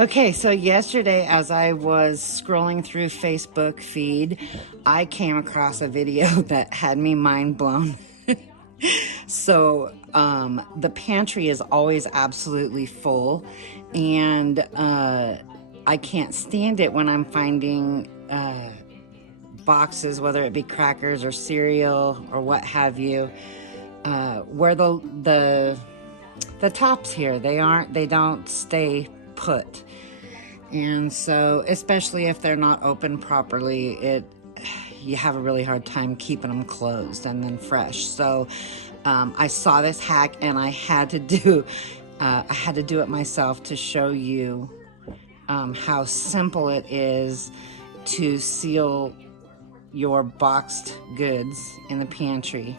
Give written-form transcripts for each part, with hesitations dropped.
Okay, so yesterday as I was scrolling through Facebook feed, I came across a video that had me mind blown. So the pantry is always absolutely full, and I can't stand it when I'm finding boxes, whether it be crackers or cereal or what have you, where the tops here, they don't stay put. And so, especially if they're not open properly, you have a really hard time keeping them closed and then fresh. So I saw this hack and I had to do it myself to show you how simple it is to seal your boxed goods in the pantry.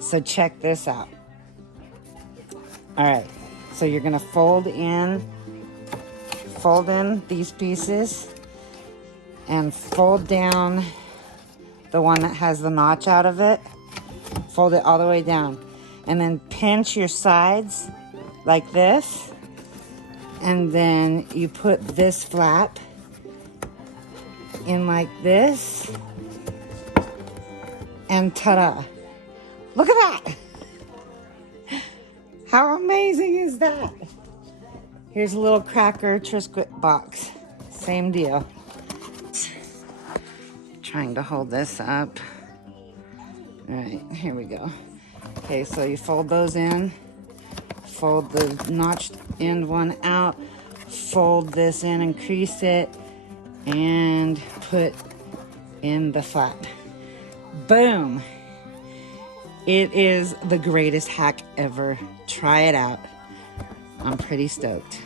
So check this out. All right, so you're gonna fold in these pieces and fold down the one that has the notch out of it. Fold it all the way down and then pinch your sides like this, and then you put this flap in like this, and ta-da! Look at that! How amazing is that? Here's a little cracker Triscuit box. Same deal. Trying to hold this up. All right, here we go. Okay, so you fold those in. Fold the notched end one out. Fold this in and crease it. And put in the flap. Boom! It is the greatest hack ever. Try it out. I'm pretty stoked.